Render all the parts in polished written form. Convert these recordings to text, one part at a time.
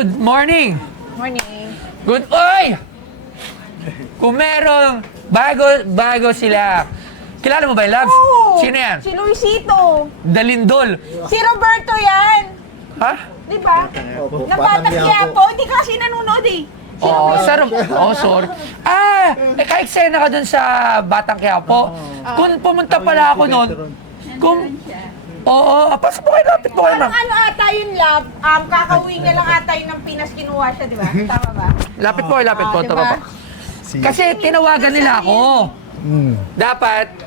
Good morning! Morning. Good... Oy! Kung merong bago sila. Kilala mo ba yung Labs? Oo. Sino yan? Si Luisito. Dalindol. Si Roberto yan. Ha? Di ba? Nabatang Quiapo. Hindi kasi nanonood eh. Si Oo, Roberto. sorry. Ka-eksena ka dun sa Batang Quiapo. Kung pumunta pala ako nun, pasok po kayo, lapit po kayo, Parang ma'am. ano ata yun, love? Kakauwi niya lang ata yun ng Pinas, kinuha siya, di ba? Tama ba? Lapit po kayo, lapit po. Diba? Tama po. Kasi tinawagan nila ako. Dapat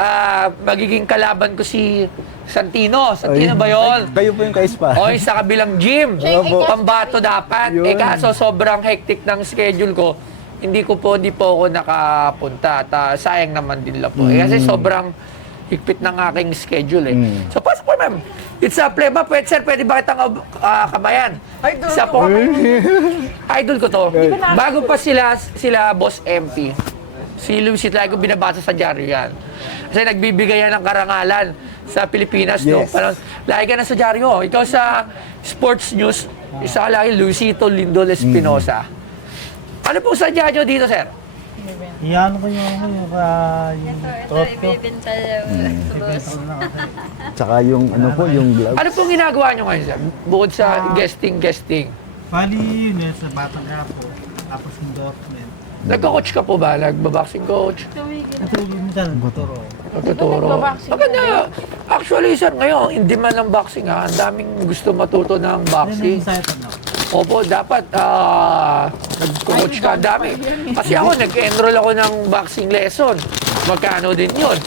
magiging kalaban ko si Santino. Santino ba yun? Kayo po yung kaispa. O sa kabilang gym. Pambato dapat. Yun. Kaso sobrang hectic ng schedule ko. Hindi po ako nakapunta. At sayang naman din lang po. Kasi sobrang higpit ng aking schedule eh. So pasok po, ma'am. It's a play ba? Pwede, sir, pwede ba kitang kamayan? Idol Isa ko. po. Idol ko to. Bago pa sila Boss MP. Si Luisito, lagi ko binabasa sa dyaryo yan. Kasi nagbibigay yan ng karangalan sa Pilipinas. No? Yes. Parang, lagi ka na sa dyaryo. Ikaw sa sports news, isa ka lagi Luisito Lindol Espinosa. Ano po sa dyaryo dito, sir? Iyan ko yung trofeo. ibibenta yung boss. Tsaka yung ano po, yung gloves. Ano pong ginagawa nyo ngayon, sir? Bukod sa guesting. Bali yun sa Batang Quiapo. Tapos endorsement. Nagko-coach ka po ba? Nagbaboxing coach? Natulog minsan, turo. Nagtuturo. Nagbaboxing ka Maganda. Actually, sir, ngayon, hindi man ng boxing ha. Ang daming gusto matuto ng Yan yung boxing. excited na. Opo, dapat nag-coach ka. Dami. Kasi ako, nag-enroll ako ng boxing lesson. Magkano din yun?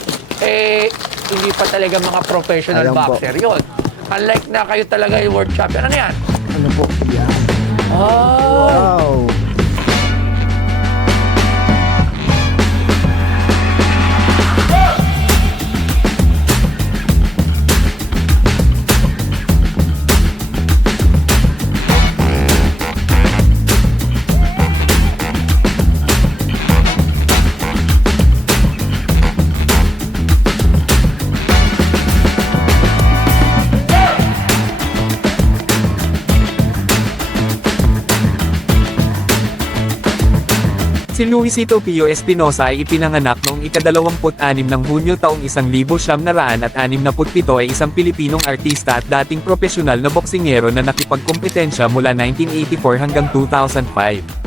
Hindi pa talaga mga professional Ayan po. boxer yun. Unlike na kayo talaga yung world champion. Ano yan? Ano po? Yan. Oh! Wow! Si Luisito Pio Espinosa ay ipinanganak noong ika-26 ng Hunyo taong 1967 ay isang Pilipinong artista at dating profesional na boksingero na nakipagkompetensya mula 1984 hanggang 2005.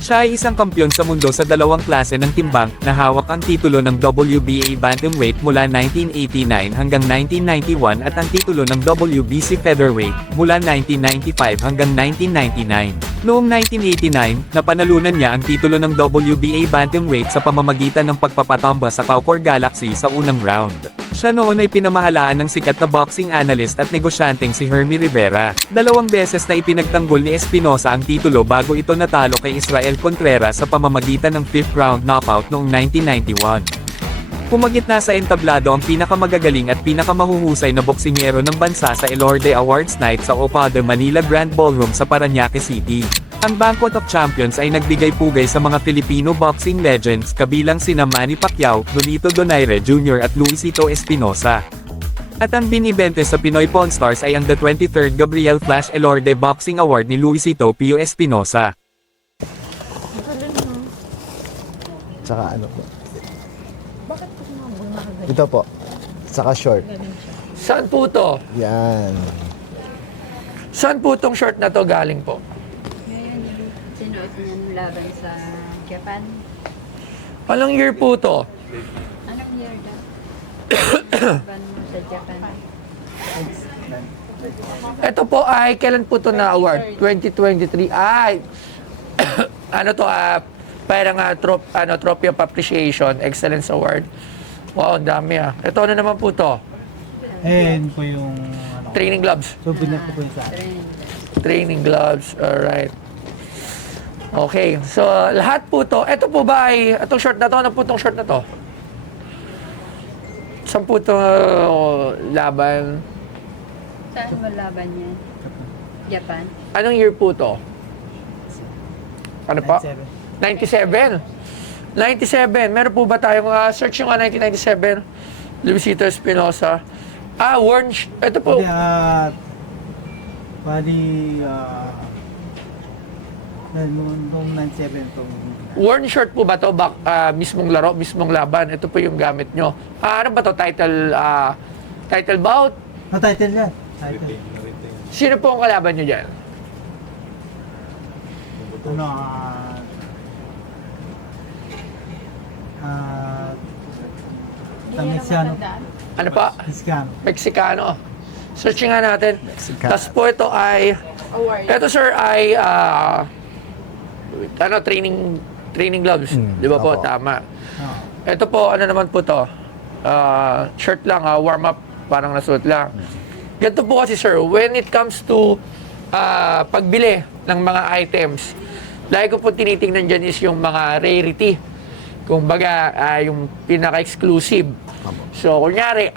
Siya ay isang kampyon sa mundo sa dalawang klase ng timbang, na hawak ang titulo ng WBA Bantamweight mula 1989 hanggang 1991 at ang titulo ng WBC Featherweight mula 1995 hanggang 1999. Noong 1989, napanalunan niya ang titulo ng WBA Bantamweight sa pamamagitan ng pagpapatamba sa Cowper Galaxy sa unang round. Siya noon ay pinamahalaan ng sikat na boxing analyst at negosyanteng si Hermie Rivera. 2 beses na ipinagtanggol ni Espinosa ang titulo bago ito natalo kay Israel Contreras sa pamamagitan ng 5th round knockout noong 1991. Pumagitna sa entablado ang pinakamagagaling at pinakamahuhusay na boksingero ng bansa sa Elorde Awards Night sa Opa de Manila Grand Ballroom sa Parañaque City. Ang Banquet of Champions ay nagbigay-pugay sa mga Filipino boxing legends kabilang sina Manny Pacquiao, Nolito Donaire Jr. at Luisito Espinosa. At ang binibente sa Pinoy Pawn Stars ay ang the 23rd Gabriel Flash Elorde Boxing Award ni Luisito Pio Espinosa. Tsaka ano po. Ito po. Tsaka short. Saan po to? Yan. Saan po tong short na to galing po? Ngayon, sinuot niya ng laban sa Japan. Anong year po to? Anong year daw? Laban mo sa Japan. Ito po ay, kailan po to na award? 2023. Ay, ano to, parang Trophy of Appreciation, Excellence Award. Wow, ang dami ah. Ito ano naman po to? Yun po yung Training gloves. souvenir ko po yung sa akin. Training gloves, alright. Okay, so lahat po to, ito po ba ay, itong short na to, ano po itong short na to? Saan po ito laban? Saan mo laban niya? Japan? Anong year po to? Ano pa? 97. 97. Meron po ba tayong search yung 1997? Luisito Espinosa. Ito po. Hindi, bali, Noong 97 to. Worn shirt po ba to? Mismong laro, mismong laban. Ito po yung gamit nyo. Ano ba to? Title bout? Title yan. Title. Sino po ang kalaban nyo dyan? Ano, Hindi yan ang Mexicano. matandaan. Ano pa? Mexicano. Mexicano. Searching nga natin. Mexicano. Tapos po ito ay... Award. Ito sir ay... training gloves. Di ba po? opo. Tama. Oh. Ito po, ano naman po to? Shirt lang, warm up, parang nasuot lang. Ganito po kasi sir, when it comes to pagbili ng mga items, lagi ko po tinitingnan dyan is yung mga rarity. Kung baga, yung pinaka-exclusive. So, kunyari,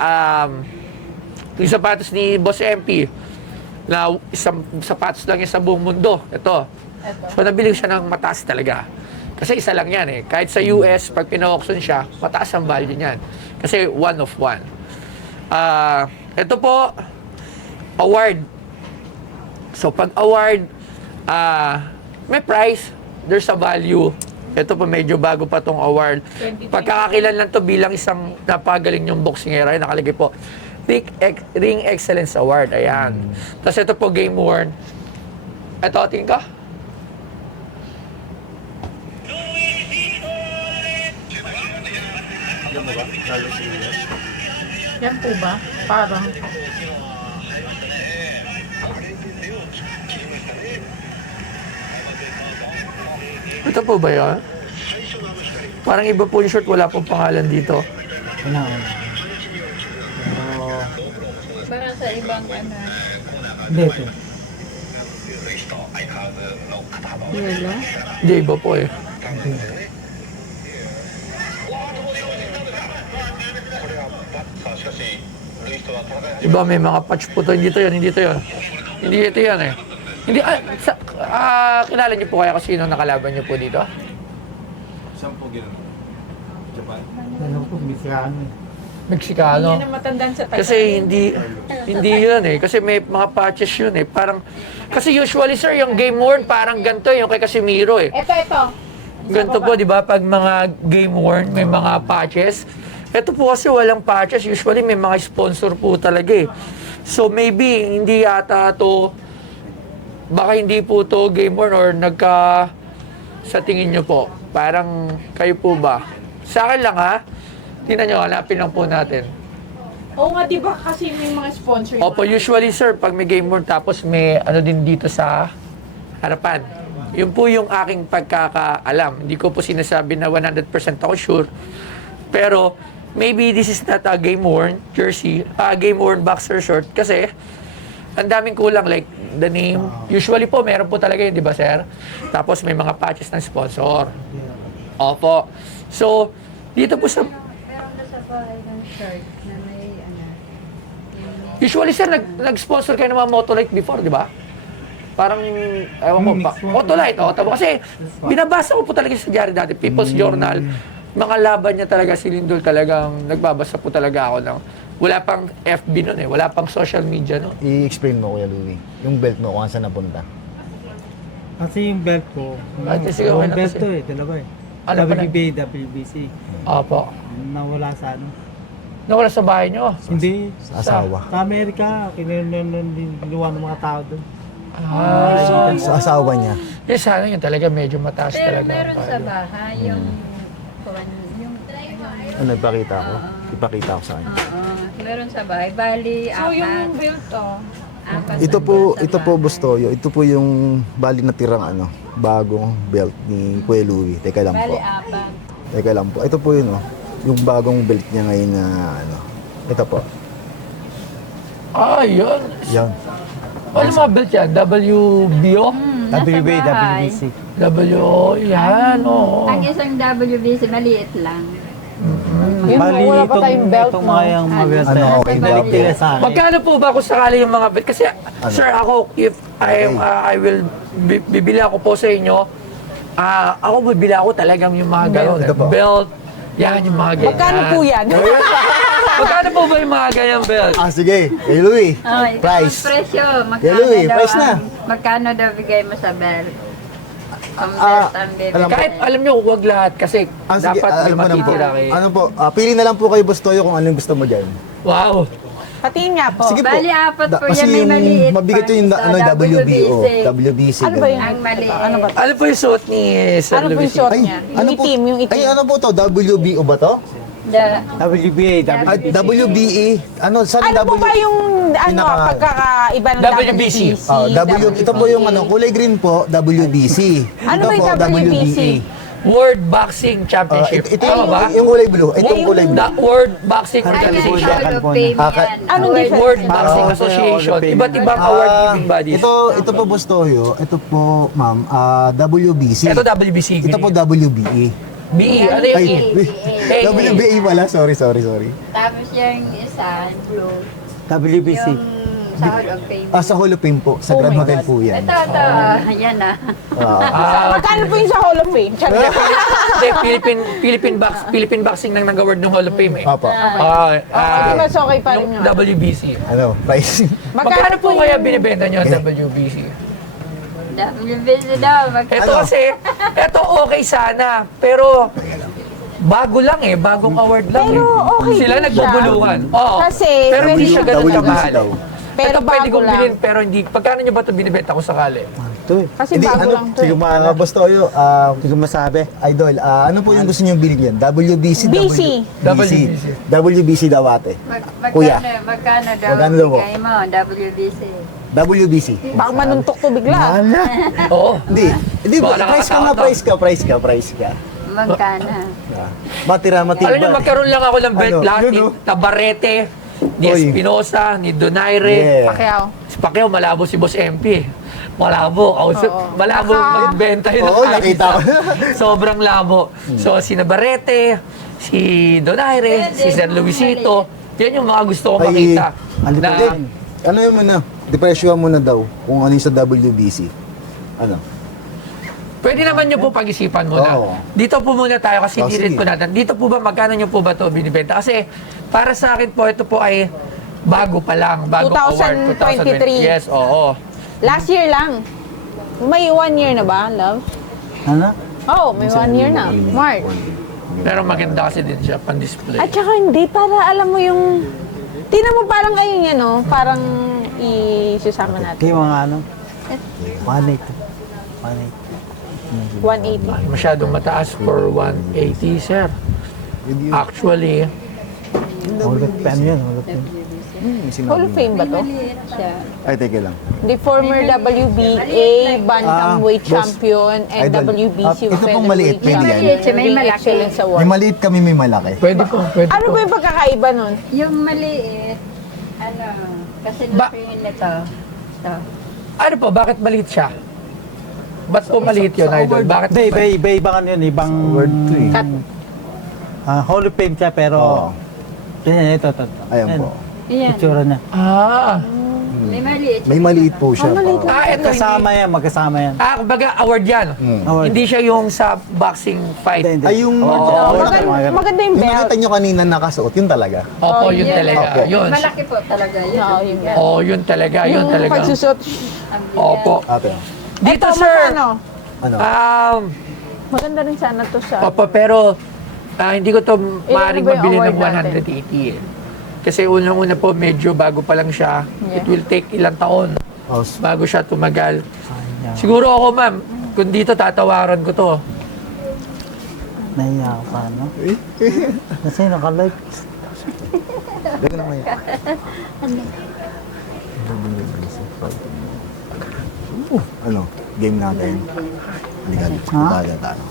yung sapatos ni Boss MP, na isang sapatos lang yan sa buong mundo. Ito. So, nabili ko siya ng mataas talaga. Kasi isa lang yan eh. Kahit sa US, pag pina-auction siya, mataas ang value niyan. Kasi one of one. Ito po, award. So, pag award, may price, there's a value. Ito po, medyo bago pa tong award. Pagkakakilan lang to bilang isang napagaling yung boxingera, nakalagay po, Ring Excellence Award. Ayan. Tapos ito po, Game Worn. Ito, tingin ka? Yan po ba? Parang. Ito po ba yun? Parang iba po yung shirt, wala pong pangalan dito. Ano? Parang sa ibang ano. Hindi ito. Yelo? Hindi, iba po eh. Iba, may mga patch po to. Hindi to yun, hindi to yun. Hindi ito yan eh. Hindi, kilala niyo po kaya kung sino nakalaban niyo po dito? Saan po gano'n? Japan? Ano po, Mexicano. Hindi Mexicano. yan ang matandaan sa tayo. Kasi hindi yun eh. Kasi may mga patches yun eh. Parang, kasi usually sir, yung Game Worn parang ganito eh. Yung kay Casimiro eh. Ito. Ganito po, di ba? Pag mga Game Worn, may mga patches. Ito po kasi walang patches. Usually may mga sponsor po talaga eh. So maybe, hindi yata to, baka hindi po to Game Worn or sa tingin nyo po. Parang kayo po ba? Sa akin lang ha. Tingnan nyo, hanapin lang po natin. Oo nga, di ba kasi may mga sponsor. Opo, usually sir, pag may Game Worn tapos may ano din dito sa harapan. Yun po yung aking pagkakaalam. Hindi ko po sinasabi na 100% ako sure. Pero, maybe this is not a Game Worn jersey, Game Worn boxer short. Kasi, ang daming kulang like the name. Usually po, meron po talaga yun, di ba sir? Tapos may mga patches ng sponsor. Opo. So, dito po sa... Meron na sa bahay ng shirt na may ano. Usually sir, nag-sponsor kayo ng mga Motolite before, di ba? Parang, ewan ko pa. Motolite, kasi binabasa ko po talaga sa diary dati, People's Journal. Mga laban niya talaga, si Lindol talagang nagbabasa po talaga ako ng, wala pang FB nun eh, wala pang social media nun. I-explain mo, Kuya Louie. Yung belt mo, kung saan napunta. Kasi yung belt ko, sige, okay lang belt kasi. to eh, dalawa eh. Ano pa na? WBA, WBC. Opo. Nawala sa ano. Nawala sa bahay niyo? Hindi. Sa asawa. Sa Amerika, kinuha ng mga tao doon. Sa asawa niya. Eh, sana yun talaga, medyo mataas Pero talaga. ang meron sa value. bahay yung Ano, ipakita ko? Ipakita ko sa kanya. meron sa bahay. Bali, So, apat. yung belt Apat Ito na po, sa ito po, bahay. Bustoyo. Ito po yung bali natirang bagong belt ni Kuya Louie. Teka lang po. Bali, apat. Teka lang po. Ito po yun, yung bagong belt niya ngayon na, Ito po. Yun. Yan. Ano mga belt yan? WBO? Nasa WBA, bahay. WBC. yan, oo. Ang isang WBC, maliit lang. Bali, itong mga yung mga belt. Ano, okay ba? Tila sa akin. Magkano po ba kung sakali yung mga belt? Kasi, sir, ako, if I will, bibili ako po sa inyo, ako bibili ako talagang yung mga gano'n. Ito po. Belt, yan, yung mga ganyan. Magkano po yan? Magkano po ba yung mga ganyang belt? Sige. Kuya Louie. Oh, ito Price. ang presyo. Hello, Magkano daw price na. magkano daw bigay mo sa belt? alam po. Kahit alam nyo, huwag lahat kasi Sige, dapat may alam mo na po. matitira kayo. Ano po, pili na lang po kayo, Boss Toyo, kung ano yung gusto mo dyan. Wow! Patingin nga po. Sige po. Bali, apat po Kasi yan, may yung maliit mabigat pa. yung Sa WBO, WBC. WBC. Ano ba ganun. yung Ang maliit. Ano ba? Ano po yung suot ni Sir Ano po yung Luis? shot Ay, niya? ano Yung po? itim, yung itim. Ay, ano po to? WBO ba to? WBA, WBE. Ano, saan Ano po ba yung Pinaka- pagkakaiba ng WBC? Ito po yung kulay green po, WBC. Ano Ito ba yung po, WBC? World Boxing Championship. Ito Tama ba? yung kulay blue. Ito yung kulay blue. The World Boxing Ay, Organization. Hall of Fame Ah, yan. Anong difference? World nito? Boxing Ah, Association. Hall of Fame. Iba't ibang award-giving bodies. Ito po, Boss Toyo. Ito po, ma'am, WBC. Ito WBC. Ito po, WBE. BE. Ano yung Ay, E? Hey, WBE pala. Sorry. Tapos yung isa, blue. WBC. Yung sa Hall of Fame. Sa Hall of Fame po. Sa Grand Hotel po yan. Ito. Yan ah. Magkano po yung sa Hall of Fame? Charot. Hindi, Philippine Boxing nang nag-award ng Hall of Fame eh. Opo. Di ba so okay pa rin Yung yun? WBC. Ano, price? Magkano po kaya binibenta nyo ang WBC? WBC daw. Ito kasi, ito okay sana, pero bago lang eh, bagong award lang Pero eh. okay Sila din nagbubulungan. Oo. Kasi, pero hindi siya ganun WBC kamahal. daw. Pero ito pwede bago kong lang. bilhin, pero hindi. Pagkano nyo ba ito binibenta kung sakali? Ito eh. Kasi Hindi, bago ano, lang to. sige mga Boss Toyo, Hindi ko masabi. Idol, ano po yung gusto niyong bilhin yan? WBC? BC. WBC. WBC daw ate. Kuya. Magkano daw Magkano daw po? bigay mo? WBC. WBC. Baka manuntok to bigla. Oo. Hindi, Baka price ka. Magkano? Matira. Alam nyo, magkaroon lang ako ng belt Ano, lahat yun, ni oh. Tabarete, ni Oy. Espinosa, ni Donaire. Yeah. Pacquiao. Si Pacquiao, malabo si Boss MP. Malabo. Malabo magbenta yun. Oo, nakita ko. Sobrang labo. So, si Navarrete, si Donaire, si Sir Luisito. Yan yung mga gusto ko Ay, makita. Ano yung muna? Depresyon mo na daw kung ano yung sa WBC. Ano? Pwede naman nyo po pag-isipan muna. Oo. Dito po muna tayo kasi Oh, di rin sige. po natin. Dito po ba, magkano nyo po ba ito binibenta? Kasi para sa akin po, ito po ay bago pa lang. Bagong award. 2023. Yes, oo. Last year lang. May 1 year na ba, love? Ano? Oh, may 1 year na. March. Pero maganda kasi din siya, pan-display. At saka hindi, para alam mo yung... Tingnan mo parang ayun yan, no? Parang isusama Ito natin. yung mga ano. 180. 180. Masyadong mataas for 180, sir. Actually, Hall of Fame yun. Hall of Fame. Hall of Fame ba to? Maliit siya. Ay, teka lang. The former WBA Bantamweight boss. Champion and Idol. WBC Ito pong maliit, Featherweight pwede yan? Champion. Maliit siya, may Ring malaki. Excellence May Award. maliit kami, may malaki. pwede po, pwede Ano po. ba yung pagkakaiba nun? Yung maliit, ano, kasi Ba- laki nito. Ito. Ano po, bakit maliit siya? Ba't po maliit yun, Idol? Bakit? Iba ibang ano yun. Ibang... Word 3. Cut. Hall of Fame siya pero... Oo. Yan, ito. Ayan po. Yan. Itsura niya. Ah, May maliit. May maliit po siya. maliit Oo. ito Magkasama yan, magkasama yan. Kumbaga award yan. Award. Hindi siya yung sa boxing fight. Hindi. Ay, yung... Maganda yung Yung belt. nakita nyo kanina nakasuot, yun talaga. Opo, yun Yan. talaga. Opo. Yun. Malaki po talaga. Yun. Oo, yun nga. Oh, yun talaga, yun Yung talaga. pagsusot. Ang bigat. Opo. Ate, Dito, Eto, sir. magkano? ano? Maganda rin sana to sa... Opo, pero hindi ko to maaaring ba yung mabili ng award natin? 180 eh. Kasi unang-una po, medyo bago pa lang siya. Yeah. It will take ilang taon Oh, bago siya tumagal. Siguro ako, ma'am, kung dito tatawaran ko to. Nahiya ako pa, no? Kasi naka-live. Dagan naman yan. Ano? Game natin. Halika dito. Ha? Tayo tayo.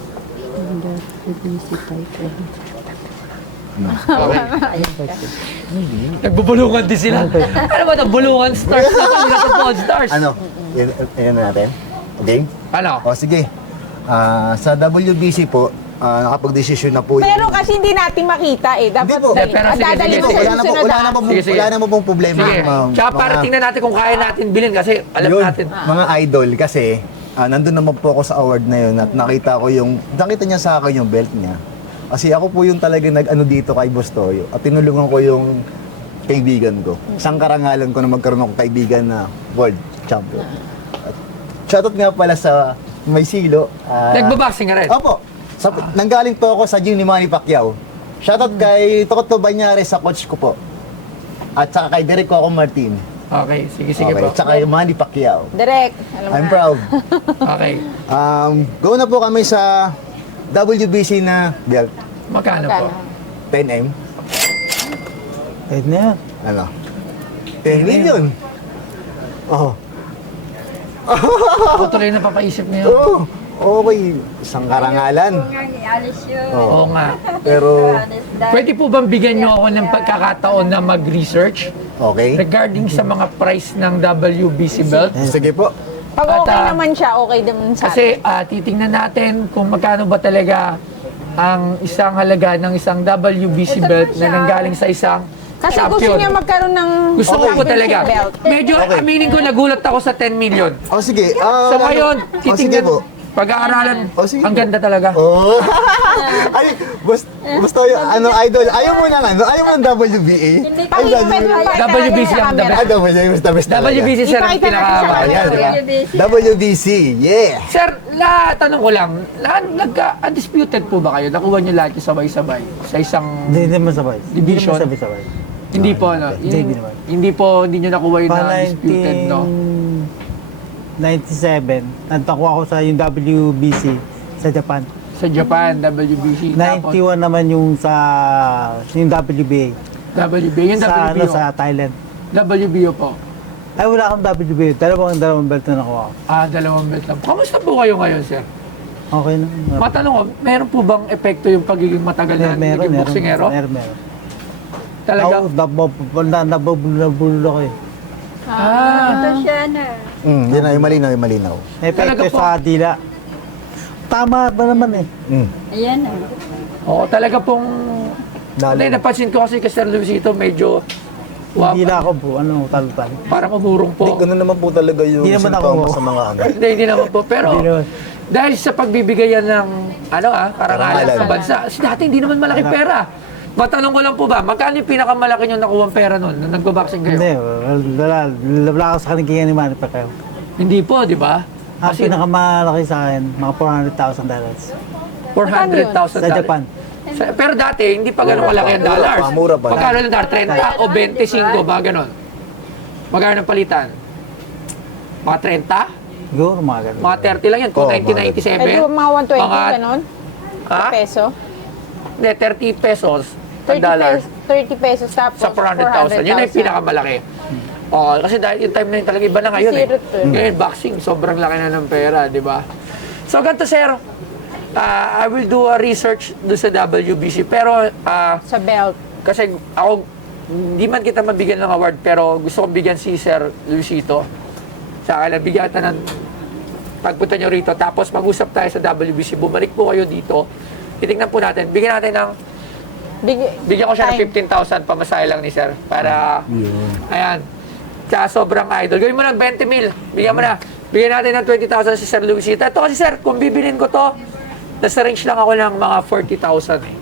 Nagbubulungan din sila. Ano ba ito? Bulungan stars na to? Hindi na to Pawn stars. Ano? Yan na natin? Game? Ano? O sige. Sa WBC po, nakapag-desisyon na po Pero kasi hindi natin makita eh. Dapat Hindi po. Pero sige, dadalhin sige, mo sige. sa susunod. Sige, sige. Wala na po pong problema. Sige. Tsaka para tingnan natin kung kaya natin bilhin kasi alam Yun, natin. mga idol kasi nandun naman po ako sa award na yun at nakita niya sa akin yung belt niya. Kasi ako po yung talaga nag-ano dito kay Boss Toyo at tinulungan ko yung kaibigan ko. Isang karangalan ko na magkaroon ako kaibigan na world champion. At shoutout nga pala sa may silo. Nagbaboxing ka rin? Opo. Nanggaling po ako sa gym ni Manny Pacquiao. Shoutout kay Toto Banyares sa coach ko po. At saka kay Derek Coco Martin. Okay, sige Okay. po. Tsaka yung Manny Pacquiao. Direct, alam mo I'm na. proud. Okay. Go na po kami sa WBC na belt. Magkano po? 10M. Kahit na yan. Ano? 10 million. Oh. Ako tuloy na papaisip niyo. Oh. Okay. Isang karangalan. Kung nga ialis yun. Oo nga. Pero, Pwede po bang bigyan niyo ako ng pagkakataon na mag-research okay. regarding sa mga price ng WBC belt? Sige po. Pag At, okay naman siya, okay naman sa atin. Kasi titingnan natin kung magkano ba talaga ang isang halaga ng isang WBC Ito belt na na siya. nanggaling sa isang Kasi gusto champion. niya magkaroon ng Gusto ko po championship talaga. belt. Medyo aminin ko nagulat ako sa 10 million. O sige. So ngayon, sige titingnan, po. pag-aaralan, Oh, sige ang po. ganda talaga. Oh. Ay, gusto yung ano idol. Ayaw mo ng ano? Ayaw mo ng WBA? Pakita mo pa WBC lang, camera. WBC the best talaga. WBC sir ang Ipakita natin sa pinaka... camera. Ayan, diba? WBC. WBC, yeah. Sir, tanong ko lang, undisputed po ba kayo? Nakuha niyo lahat yung sabay-sabay sa isang... Hindi naman sabay. Division? Hindi naman sabay-sabay. Hindi po, ano? Hindi naman. Hindi niyo nakuha yung Pa undisputed, no? 97, nagtakuha ako sa yung WBC sa Japan. Sa Japan, WBC. Tapos, 91 naman yung sa yung WBA. WBA. Yung Sa ano WBO. sa Thailand. WBO po. Ay wala akong WBA. Dalawang belt na nakuha ko. Dalawang belt lang. Kamusta po kayo ngayon, sir? Okay na. Matanong ko, meron po bang epekto yung pagiging matagal na naging boksingero? Meron. Talaga? Ako, nabubulo ako eh. Ito siya na. Yun na, yung malinaw. Epekto Talaga po? sa dila. Tama ba naman eh. Ayan na. Oo, talaga pong... Lalo. Hindi, napansin ko kasi kay Sir Luisito, medyo... Wow, Dila ako po, ano, talo-talo. parang umurong po. Ganun naman po talaga yung Hindi naman ako. sintomas sa mga ano. Hindi naman po. Pero Hindi naman. dahil sa pagbibigay yan ng karangalan Karangalan. sa bansa, dati hindi naman malaki pera. Matanong ko lang po ba, magkano yung pinakamalaki nyo nakuha pera nun nung nagbaboxing kayo? Hindi, wala ako sa kanikingan ni Manny Pacquiao. Hindi po, di ba? Ang Kasi pinakamalaki sa akin, mga $400,000. $400,000. Sa Japan. Pero dati, hindi pa ganun kalaki ang dollars. Mura pa. Magkano lang dollar? 30 o 25 ba? Ganon. Magkano ng palitan? Mga 30? Siguro mga ganun. Mga 30 lang yan. Kung Oo, 1997. Pwede ba mga 120, Mga- ganon? Ha? Peso? Hindi, 30 pesos. Ang dollars. 30 pesos tapos Sa 400,000. Yun ay pinakamalaki. Oo, kasi dahil yung time na yun talaga iba na ngayon eh. Zero to. Ngayon, boxing, sobrang laki na ng pera, di ba? So, ganito sir, I will do a research do sa WBC. Pero, Sa belt. kasi ako, hindi man kita mabigyan ng award, pero gusto kong bigyan si Sir Luisito. Sa akin, bigyan kita ng pagpunta nyo rito. Tapos, mag-usap tayo sa WBC. Bumalik po kayo dito. Titingnan po natin. Bigyan natin ng Bigyan ko siya ng 15,000 pamasahe lang ni Sir para ayan. Tsaka sobrang idol. Gawin mo ng 20 mil. Bigyan mo na. Bigyan natin ng 20,000 si Sir Luisito. Ito kasi Sir, kung bibilin ko to, nasa range lang ako ng mga 40,000 eh.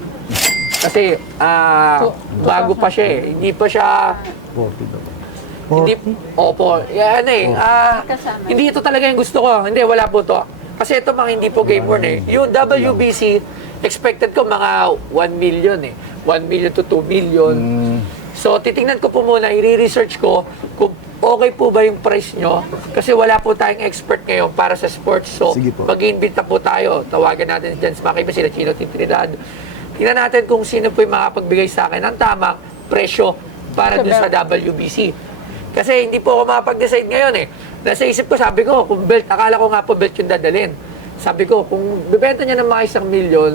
Kasi bago pa siya eh. Hindi pa siya hindi, opo. Yan eh. Hindi ito talaga yung gusto ko. Hindi, wala po to. Kasi ito mga hindi po game worn eh. Yung WBC, expected ko mga 1 million eh. 1 million to 2 million. So, titingnan ko po muna, i-research ko kung okay po ba yung price nyo. Kasi wala po tayong expert ngayon para sa sports. So, Sige po. mag-iimbita po tayo. Tawagan natin dyan sa mga kaibigan sila, Chino Team Trinidad. Tingnan natin kung sino po yung makapagbigay sa akin ng tamang presyo para dun sa WBC. Kasi hindi po ako makapag-decide ngayon eh. Nasa isip ko, sabi ko, kung belt, akala ko nga po belt yung dadalhin. Sabi ko, kung bibenta niya ng mga 1 million,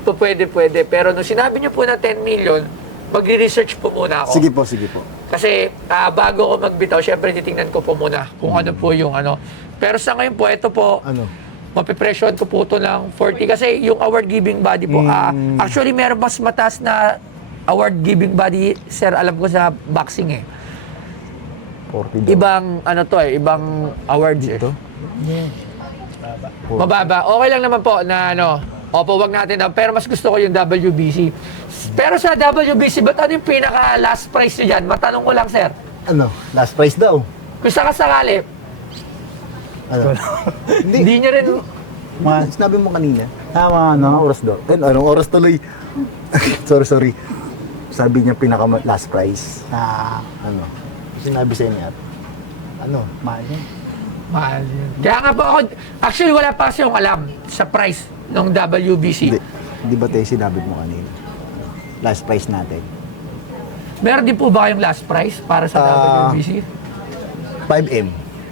po pwede. Pero nung sinabi niyo po na 10 million, magre-research po muna ako. Sige po. Kasi bago ako magbitaw, syempre titingnan ko po muna kung ano po yung ano. Pero sa ngayon po, ito po, Ano? mapipresyon ko po ito ng 40. Kasi yung award-giving body po, actually meron mas mataas na award-giving body, sir, alam ko sa boxing eh. 40 daw. Ibang ano to eh, ibang awards eh. Mababa. Okay lang naman po na ano, opo, wag natin na, pero mas gusto ko yung WBC. Pero sa WBC, ba't ano yung pinaka last price nyo dyan? Matanong ko lang, sir. Ano? Last price daw. Kung sakasakali, Ano? hindi nyo rin Sinabi mo kanina. Tama, Anong oras daw? Anong oras tuloy? sorry. Sabi niya last price. Ano? Sinabi sa inyo. Ano? mahal yun. Mahal yun. Kaya nga po ako, actually wala pa kasi yung alam sa price ng WBC. Di ba tayo sinabi mo kanina? Last price natin. Meron din po ba kayong last price para sa WBC? 5M.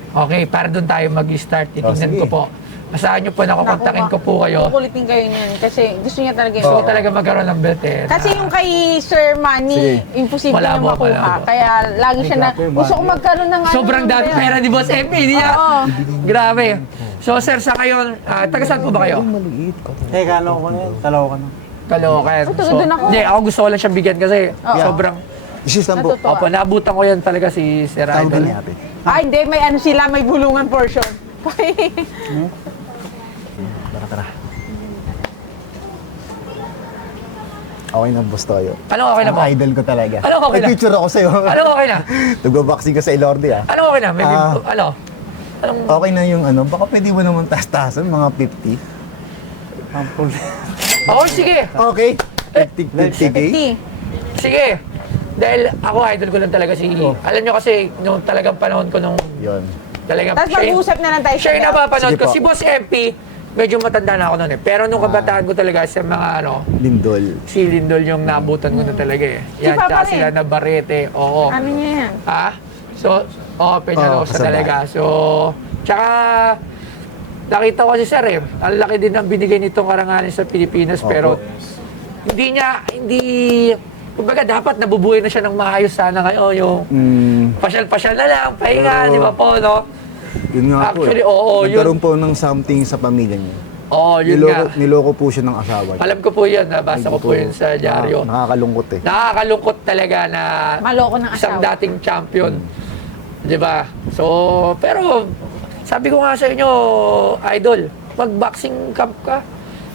Okay, para doon tayo mag-start. Titingnan sige. ko po. Asahan nyo po na kukontakin ko po kayo. Kukulitin kayo niyan kasi gusto niya talaga Gusto ko yun. talaga magkaroon ng belt eh. Kasi yung kay Sir Manny, Sige. imposible na Malabo, makuha. malabo. Kaya lagi siya na, gusto ko magkaroon ng Sobrang ng dami pera. pera ni Boss MP, hindi niya? Oo. Grabe. So sir, sa kayo, taga saan po ba kayo? Kano ko na yun? Dalawa ka na. Caloocan. taga doon ako. Hindi, ako gusto ko lang siyang bigyan kasi sobrang, Isis lang po. Natutuwa. opo, naabutan ko yan talaga si Sir Tawag Idol. ni ate. Ay, hindi. May ano sila, may bulungan portion. Tara. Okay na, boss Toyo. Ano okay na po? Ang idol ko talaga. Ano okay na? May picture ako sa'yo. Ano okay na? Nagbaboxing ka sa Ilorde ah. Ano okay na? May ano? Anong, Okay na yung ano, baka pwede mo naman taas-taasan, mga 50. oh, sige. Okay. 50K. Sige. Dahil ako idol ko lang talaga si alam nyo kasi nung talagang panahon ko nung Yun. talagang Tapos mag-uusap na lang tayo siya yung napapanood Sige ko. po. Si Boss MP, medyo matanda na ako noon eh. Pero nung kabataan ko talaga sa mga ano, Lindol. si Lindol yung naabutan ko na talaga eh. Yan, Papa tsaka rin. sila na Barrete. Oo. Ano niya yan? Ha? So, Peñalosa kasabay. talaga. So, tsaka, nakita ko si Sir eh. Ang laki din ang binigay nitong karangalan sa Pilipinas. Opo. Pero, kumbaga dapat nabubuhay na siya ng maayos sana ngayon. Yung pasyal-pasyal na lang, pahinga, di ba po, no? Yun nga po. Actually, oo, yun. Nagkaroon po ng something sa pamilya niya. Oo, yun nga. Niloko po siya ng asawa niya. Alam ko po yun, nabasa ko po yun sa dyaryo. Nakakalungkot eh. Nakakalungkot talaga na Maloko ng isang asawa. dating champion. Di ba? So, pero sabi ko nga sa inyo, idol, mag-boxing camp ka.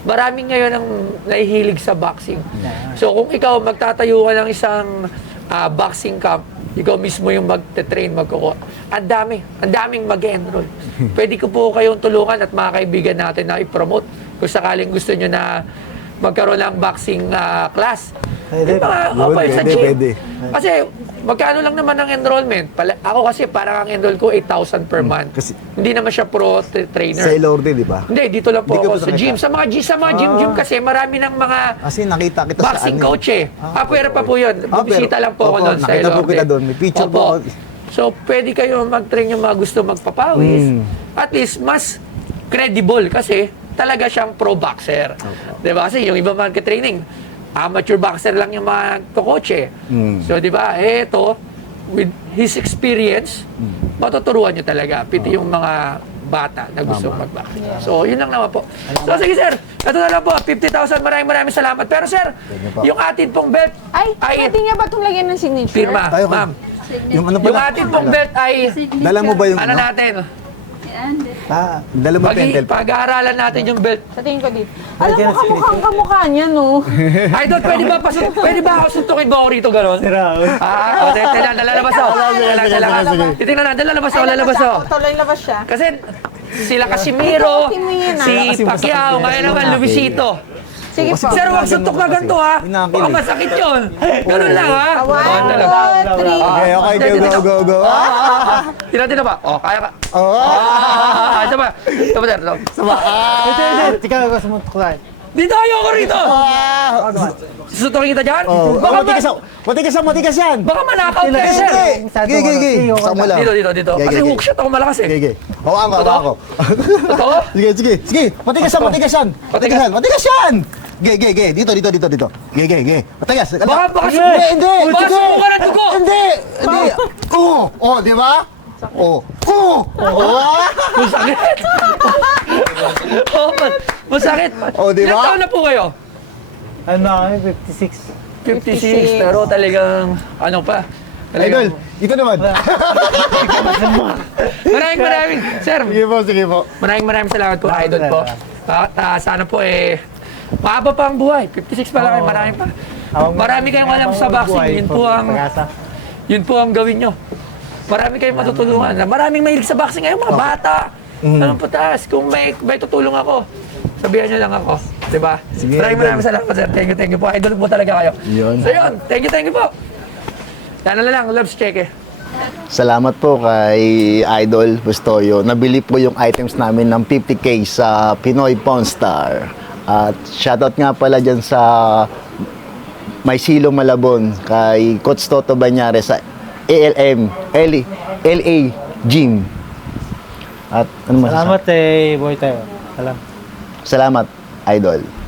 Maraming ngayon ang nahihilig sa boxing. So, kung ikaw magtatayo ka ng isang boxing camp, ikaw mismo yung magte-train, magkukuha. Ang daming mag-enroll. Pwede ko po kayong tulungan at mga kaibigan natin na i-promote kung sakaling gusto nyo na magkaroon ng boxing class. Pwede. Yung mga Yun, open sa gym. pwede. Kasi magkano lang naman ang enrollment? Ako kasi parang ang enroll ko 8,000 per month. kasi- Hindi naman siya pro trainer. Sa Ilorde, di ba? Hindi, dito lang po Hindi ka ako ba sa nakita? gym. Sa mga gym kasi marami ng mga Kasi nakita kita sa boxing ano. coach eh. Pwera pa po yun. Bubisita lang po ako Opo, doon sa nakita po Ilorde. kita doon. May picture po Opo. ako. So, pwede kayo mag-train yung mga gusto magpapawis. At least, mas credible kasi talaga siyang pro boxer. Di ba? Kasi yung iba training amateur boxer lang yung mga coach eh. So, di ba? Ito, with his experience, matuturuan nyo talaga. Piti yung mga bata na gusto mag-boxing. So, yun lang naman po. So, sige sir, ito na lang po, 50,000, maraming salamat. Pero sir, po. yung atin pong belt Ay, pwede nga ba itong lagyan ng signature? pirma, Tayo, ma'am. Yung ano Yung pala? atin pong belt ay, Dala mo ba yung ano ano? natin, Dala mo pentel. pag-aaralan natin yung belt. Sa tingin ko dito. Alam mo, kamukhang kamukha niya, no? Idol, pwede ba ako suntukin ba ako rito gano'n? Lalabas ako. Titingnan na, lalabas ako, lalabas ako. Tuloy labas siya. Kasi sila Casimiro, Ito, mo yan, si Kasi masakit Pacquiao, yan. ngayon naman Luisito. Sige po. Sir, huwag suntok na ganito ha. Hinakil Baka eh. masakit yun. Ganun lang ha. One, Oh, talaga. two, three. Okay, go. Tira ba? Oh, kaya ka. Isa pa. Isa pa, sir. Ikaw, sumuntok ko tayo. Dito ayoko rito. Susuntokin kita dyan? Matigas yan. Baka manakaw ka, sir. Gigi. Sama lang. Dito. Kasi hook shot ako malakas eh. Gigi. Hawakan ako. Totoo? Sige. Matigas yan. Gigi. Dito. Gigi. Matigas. Baka Hindi. Baka subukan ng dugo. Hindi. Di ba? Masakit. Masakit. Di ba? Ilang taon na po kayo? Ano kami, 56. 56, pero talagang, ano pa? Idol, ito naman. Maraming, sir, Sige po. maraming salamat po, idol po. Sana po mahaba pa ang buhay. 56 pa lang, marami pa. Marami kayong alam sa boxing, yun po ang gawin nyo. Marami kayong matutulungan. Maraming mahilig sa boxing ngayon, mga bata. Anong pataas? Kung may tutulong ako, sabihan nyo lang ako. Diba? Sige, Maraming Idol. salamat, sir. Thank you po. Idol po talaga kayo. Yun. So yun, thank you po. Yan na lang, Loves Cheque. Salamat po kay Idol Bustoyo. Nabili po yung items namin ng 50K sa Pinoy Pawn Star. At shoutout nga pala dyan sa May Silo Malabon kay Coach Toto Banyare sa LA Gym. At ano masasabi? Salamat Boy tayo. Salamat. Salamat, Idol.